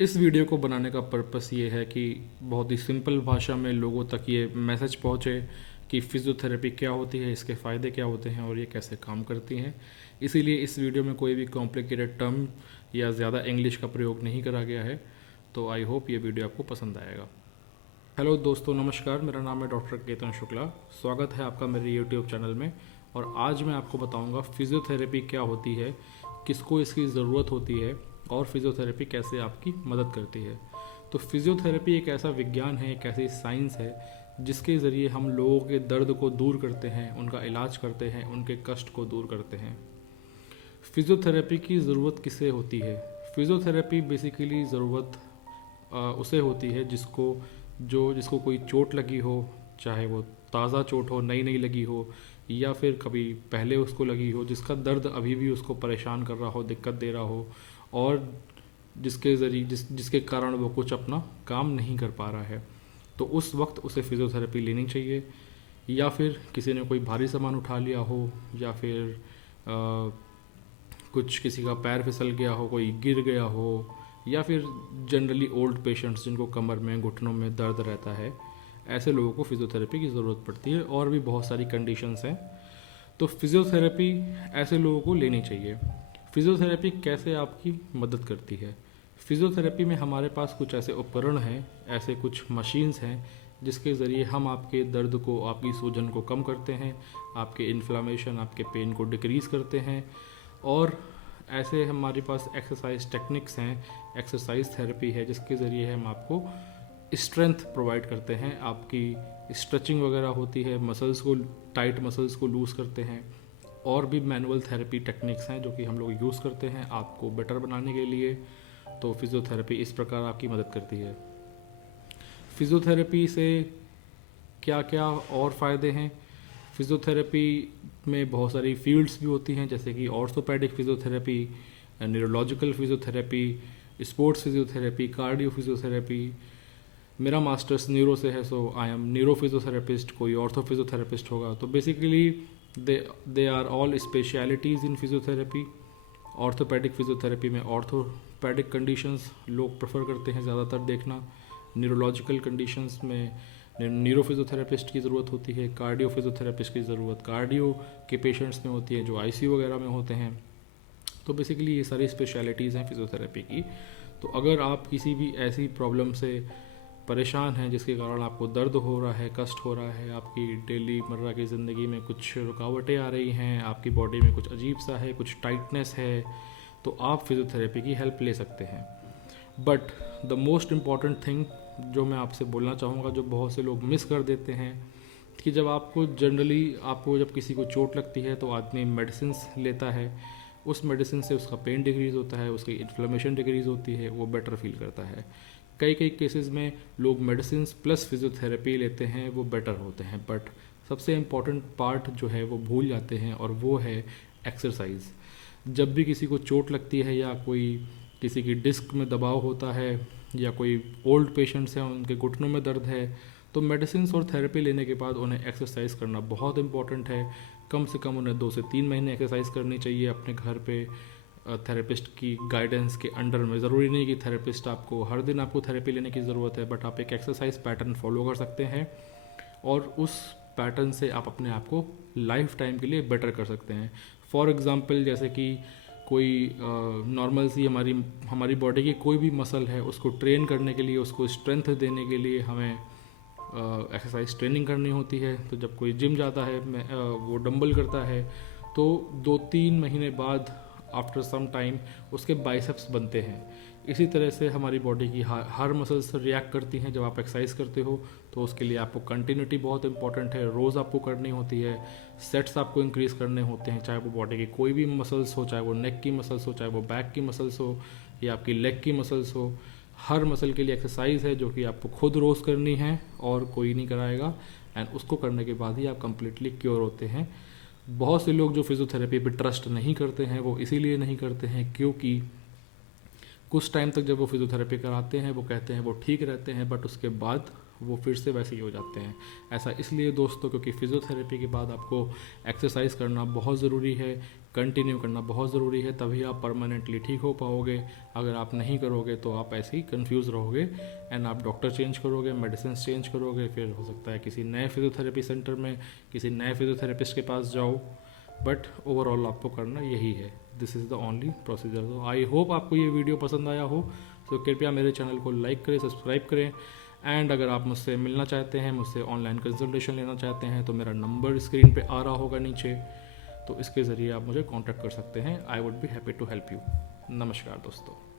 इस वीडियो को बनाने का पर्पस ये है कि बहुत ही सिंपल भाषा में लोगों तक ये मैसेज पहुँचे कि फ़िज़ियोथेरेपी क्या होती है, इसके फ़ायदे क्या होते हैं और ये कैसे काम करती हैं। इसीलिए इस वीडियो में कोई भी कॉम्प्लिकेटेड टर्म या ज़्यादा इंग्लिश का प्रयोग नहीं करा गया है। तो आई होप ये वीडियो आपको पसंद आएगा। हेलो दोस्तों, नमस्कार। मेरा नाम है डॉक्टर केतन शुक्ला। स्वागत है आपका मेरे यूट्यूब चैनल में। और आज मैं आपको बताऊंगा फ़िज़ियोथेरेपी क्या होती है, किसको इसकी ज़रूरत होती है और फिज़ियोथेरेपी कैसे आपकी मदद करती है। तो फिज़ियोथेरेपी एक ऐसा विज्ञान है, एक ऐसी साइंस है जिसके ज़रिए हम लोगों के दर्द को दूर करते हैं, उनका इलाज करते हैं, उनके कष्ट को दूर करते हैं। फिज़ियोथेरेपी की ज़रूरत किसे होती है? फिज़ियोथेरेपी बेसिकली ज़रूरत उसे होती है जिसको कोई चोट लगी हो, चाहे वो ताज़ा चोट हो, नई नई लगी हो, या फिर कभी पहले उसको लगी हो, जिसका दर्द अभी भी उसको परेशान कर रहा हो, दिक्कत दे रहा हो, और जिसके कारण वो कुछ अपना काम नहीं कर पा रहा है। तो उस वक्त उसे फिज़ियोथेरेपी लेनी चाहिए। या फिर किसी ने कोई भारी सामान उठा लिया हो, या फिर कुछ किसी का पैर फिसल गया हो, कोई गिर गया हो, या फिर जनरली ओल्ड पेशेंट्स जिनको कमर में, घुटनों में दर्द रहता है, ऐसे लोगों को फिज़ियोथेरेपी की ज़रूरत पड़ती है। और भी बहुत सारी कंडीशंस हैं। तो फिज़ियोथेरेपी ऐसे लोगों को लेनी चाहिए। फिज़ियोथेरेपी कैसे आपकी मदद करती है? फिज़ियोथेरेपी में हमारे पास कुछ ऐसे उपकरण हैं, ऐसे कुछ मशीन्स हैं जिसके ज़रिए हम आपके दर्द को, आपकी सूजन को कम करते हैं, आपके इन्फ्लामेशन, आपके पेन को डिक्रीज़ करते हैं। और ऐसे हमारे पास एक्सरसाइज टेक्निक्स हैं, एक्सरसाइज थेरेपी है, जिसके ज़रिए हम आपको स्ट्रेंथ प्रोवाइड करते हैं। आपकी स्ट्रेचिंग वगैरह होती है, मसल्स को, टाइट मसल्स को लूज़ करते हैं। और भी मैनुअल थेरेपी टेक्निक्स हैं जो कि हम लोग यूज़ करते हैं आपको बेटर बनाने के लिए। तो फिज़ियोथेरेपी इस प्रकार आपकी मदद करती है। फिज़ियोथेरेपी से क्या क्या और फ़ायदे हैं? फिज़ियोथेरेपी में बहुत सारी फील्ड्स भी होती हैं, जैसे कि orthopaedic physiotherapy, neurological physiotherapy, sports physiotherapy, cardio physiotherapy. मेरा मास्टर्स न्यूरो से है, so I am neuro physiotherapist. कोई ऑर्थो फिज़ियोथेरेपिस्ट होगा। तो basically they are all specialities in physiotherapy. Orthopaedic physiotherapy में ऑर्थोपेडिक कंडीशंस लोग प्रेफर करते हैं ज़्यादातर देखना। न्यूरोलॉजिकल कंडीशंस में न्यूरो फिज़ियोथेरेपिस्ट की ज़रूरत होती है। कार्डियो फिज़ियोथेरेपिस्ट की ज़रूरत कार्डियो के पेशेंट्स में होती है जो आईसीयू वगैरह में होते हैं। तो बेसिकली ये सारी स्पेशलिटीज़ हैं फिज़ियोथेरेपी की। तो अगर आप किसी भी ऐसी प्रॉब्लम से परेशान हैं जिसके कारण आपको दर्द हो रहा है, कष्ट हो रहा है, आपकी डेली मर्रा की ज़िंदगी में कुछ रुकावटें आ रही हैं, आपकी बॉडी में कुछ अजीब सा है, कुछ टाइटनेस है, तो आप फिज़ियोथेरेपी की हेल्प ले सकते हैं। But the most important thing जो मैं आपसे बोलना चाहूँगा, जो बहुत से लोग मिस कर देते हैं, कि जब जब किसी को चोट लगती है तो आदमी मेडिसिन लेता है। उस मेडिसिन से उसका पेन डिक्रीज़ होता है, उसकी इन्फ्लेमेशन डिक्रीज़ होती है, वो बेटर फील करता है। कई कई केसेस में लोग मेडिसिन प्लस फिज़ियोथेरेपी लेते हैं, वो बेटर होते हैं। बट सबसे इम्पॉर्टेंट पार्ट जो है वो भूल जाते हैं, और वो है एक्सरसाइज। जब भी किसी को चोट लगती है, या कोई किसी की डिस्क में दबाव होता है, या कोई ओल्ड पेशेंट्स हैं उनके घुटनों में दर्द है, तो मेडिसिन और थेरेपी लेने के बाद उन्हें एक्सरसाइज करना बहुत इंपॉर्टेंट है। कम से कम उन्हें 2 से 3 महीने एक्सरसाइज करनी चाहिए अपने घर पे, थेरेपिस्ट की गाइडेंस के अंडर में। ज़रूरी नहीं कि थेरेपिस्ट आपको हर दिन आपको थेरेपी लेने की ज़रूरत है, बट आप एक एक्सरसाइज पैटर्न फॉलो कर सकते हैं, और उस पैटर्न से आप अपने आप को लाइफ टाइम के लिए बेटर कर सकते हैं। फॉर एग्ज़ाम्पल, जैसे कि कोई नॉर्मल सी हमारी बॉडी की कोई भी मसल है, उसको ट्रेन करने के लिए, उसको स्ट्रेंथ देने के लिए हमें एक्सरसाइज ट्रेनिंग करनी होती है। तो जब कोई जिम जाता है, वो डंबल करता है, तो 2-3 महीने बाद आफ्टर सम टाइम उसके बाइसेप्स बनते हैं। इसी तरह से हमारी बॉडी की हर मसल्स रिएक्ट करती हैं जब आप एक्सरसाइज करते हो। तो उसके लिए आपको कंटिन्यूटी बहुत इंपॉर्टेंट है, रोज़ आपको करनी होती है। सेट्स आपको इंक्रीज़ करने होते हैं, चाहे वो बॉडी की कोई भी मसल्स हो, चाहे वो नेक की मसल्स हो, चाहे वो बैक की मसल्स हो, या आपकी लेग की मसल्स हो। हर मसल के लिए एक्सरसाइज है जो कि आपको खुद रोज़ करनी है, और कोई नहीं कराएगा। एंड उसको करने के बाद ही आप कंप्लीटली क्योर होते हैं। बहुत से लोग जो फिज़ियोथेरेपी पे ट्रस्ट नहीं करते हैं, वो इसीलिए नहीं करते हैं क्योंकि कुछ टाइम तक जब वो फिज़ियोथेरेपी कराते हैं, वो कहते हैं वो ठीक रहते हैं, बट उसके बाद वो फिर से वैसे ही हो जाते हैं। ऐसा इसलिए दोस्तों क्योंकि फिज़ियोथेरेपी के बाद आपको एक्सरसाइज करना बहुत ज़रूरी है, कंटिन्यू करना बहुत ज़रूरी है, तभी आप परमानेंटली ठीक हो पाओगे। अगर आप नहीं करोगे तो आप ऐसे ही कंफ्यूज रहोगे एंड आप डॉक्टर चेंज करोगे, मेडिसिन चेंज करोगे, फिर हो सकता है किसी नए फिजियोथेरेपी सेंटर में किसी नए फिजियोथेरेपिस्ट के पास जाओ, बट ओवरऑल आपको करना यही है। This is the only procedure. तो आई होप आपको ये वीडियो पसंद आया हो, तो कृपया मेरे चैनल को लाइक करें, सब्सक्राइब करें। एंड अगर आप मुझसे मिलना चाहते हैं, मुझसे ऑनलाइन कंसल्टेशन लेना चाहते हैं, तो मेरा नंबर स्क्रीन पे आ रहा होगा नीचे, तो इसके ज़रिए आप मुझे कांटेक्ट कर सकते हैं। I would be happy to help you. नमस्कार दोस्तों।